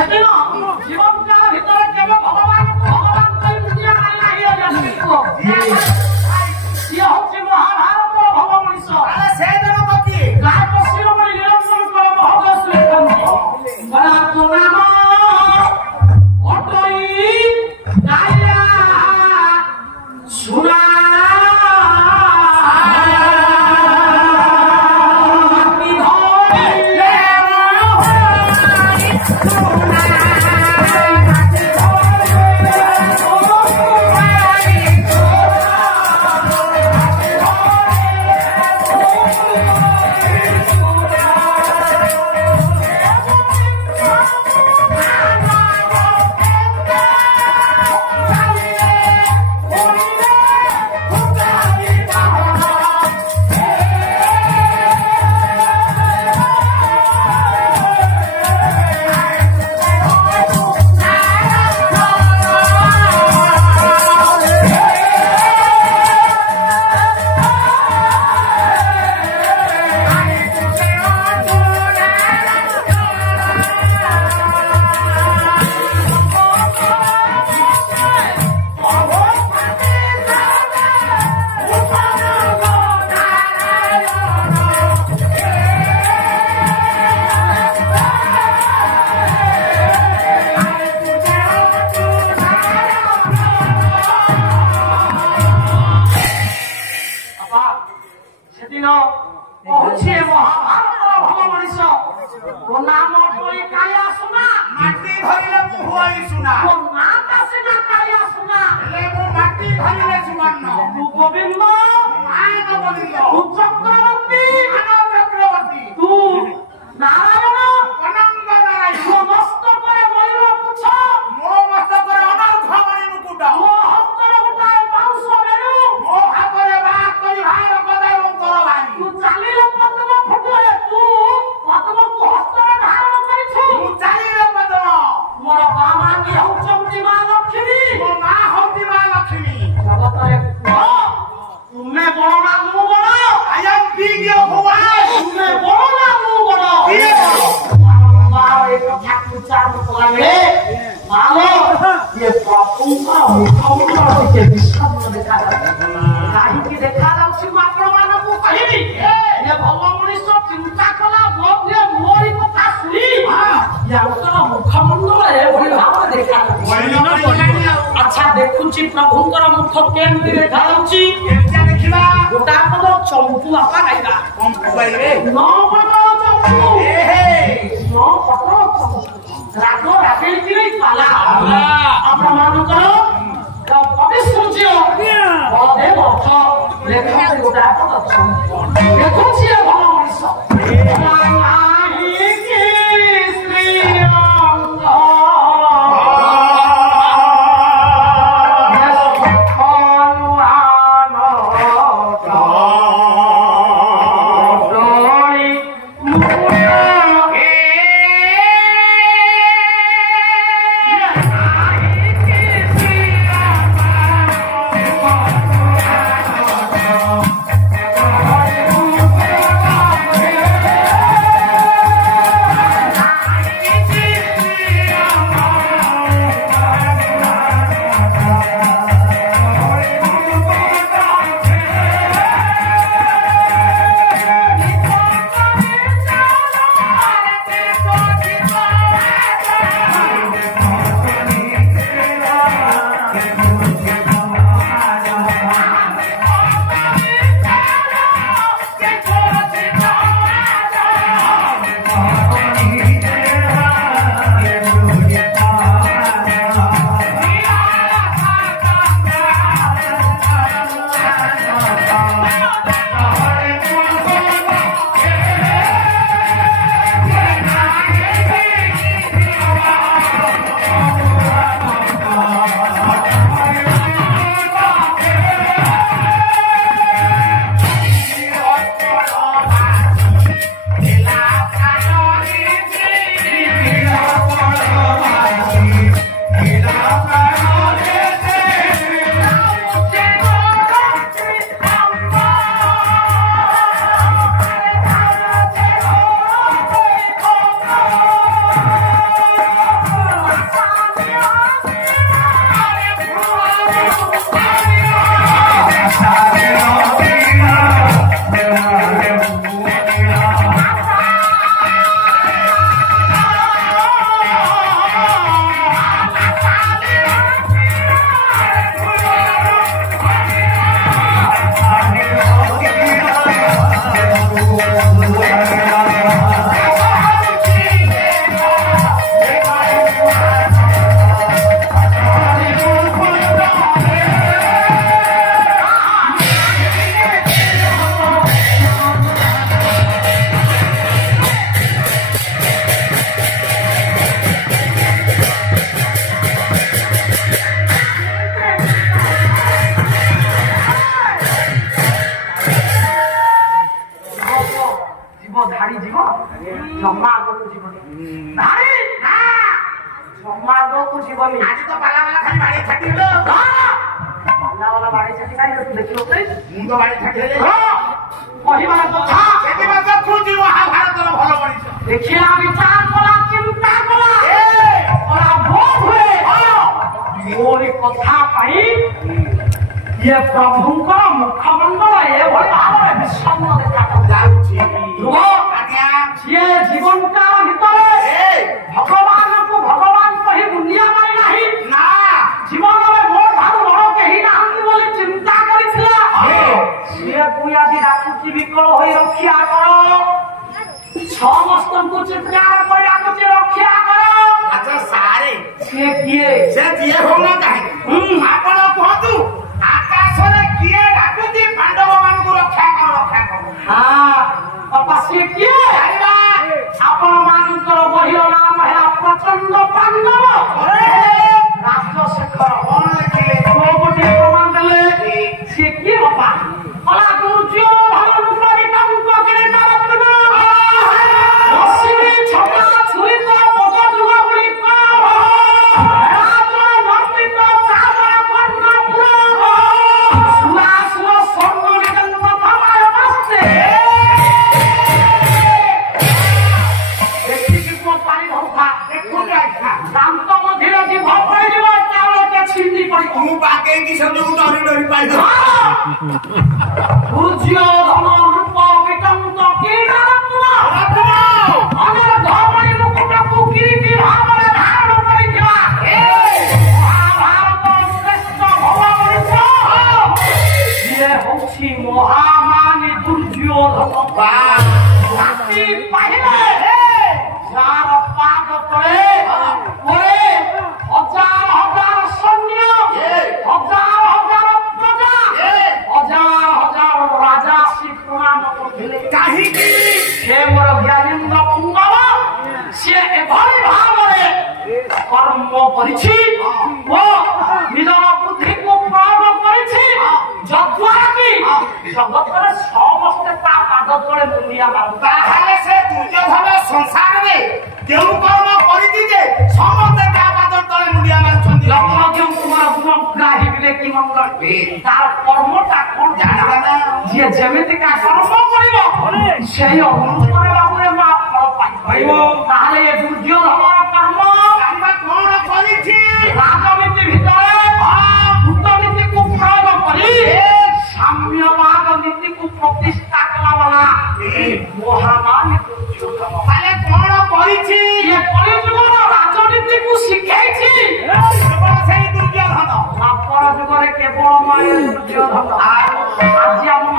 Yeah. मारो कुछ बनी आज तो पाला वाला खाली बाड़ी छाटी लो पाला वाला बाड़ी छाटी काई देखियो ते मुंडो बाड़ी छाटी ले हां वही वाला कथा सेति में खुद महाभारत रो भलो बनिछ देखिया विचार कला चिंता कला ए और बोध हुए हां मोर कथा पाई ये प्रभु का मुखमंडल ये भली भाव विश्व देखा जाउछि रुको आज्ञा ये जीवन का भीतर ए भगवान को भगवान कही दुनिया मारी नहीं ना जीवन में मोर भाव बड़ केही नाहंती बोली चिंता करिथिला से पुयादी राकुची विकल होई रक्षा करो समस्त को चित्कार कर राकुची रक्षा करो अच्छा सारे से किए से दिए होना काहे आपण कहतु आकाश रे किए राकुची पांडव मान को रक्षा करो हां पापा से किए जानिबा आपण मानकर बहिर नाम है प्रचंड पांडव राजशेखर कौन लिखिले कोबटी प्रमाण देले से की बाबा अला दुर्जो धर्म परिणाम को करे नरक मसीनी छटा छुरी तो मग जुग गुली को राज नर्तित चावल कर्ण पुरा सुनासुर संग निजन भवाय बसते देखि कि को पानी धोखा देखो क्या शांत मधिर जीव पड़िबो चावल के छिंदी पड़ी तू बाके की सब जो डरी डरी पाई दुर्जो धन रूप विकंत कीर्तनत्व अनेक धर्मणी मुकुटକୁ କିରିଟି ଭାବରେ ଧାରଣ କରିଥିବା ମହାଭାରତ ଶ୍ରେଷ୍ଠ ଭଗବାନ ସିଏ ହଉଛି ମହାମାନୀ ଦୁର୍ଯୋଧନ ରାତି ପାହିଲେ ଯାର ପାଦ ତଳେ ପରେ ହଜାର ହଜାର ସୈନ୍ୟ ହଜାର ହଜାର ପ୍ରଜା हजार हजार राजा श्री प्रणाम करथिले काहे की से मोर ज्ञानेन्द्र पुंगव से एभली भावरे कर्म करिछि ओ निजर बुद्धि को प्रयोग करिछि जद्वारा की जगतरे समस्त ता पाद तळे दुनिया मारता ताहाले से दुर्योधन संसार रे केउ कर्म करिति जे समस्त ता पाद तळे मुंडिया मारछन्ति लक्ष्मण केउ कुमार गुण ग्राही बिले की मंगल तार कर्मटा कोन जानिबा ना जे जेमिति का कर्म करिवो सेही अनुसारे बाबुरे मा फल पाइबो ताहाले ए दुर्योधन कर्म जानिबा कोन करिछि राजनीति भितरे कूटनीति को प्रयोग करी साम्यवाद नीति को प्रतिष्ठा कला वाला महामान दुर्योधन ताले कोन करिछि ये कलिजुगर राजनीति को शिखाइछि केवल सेही दुर्योधन पर जुगरे केवल माय दुर्योधन आज हम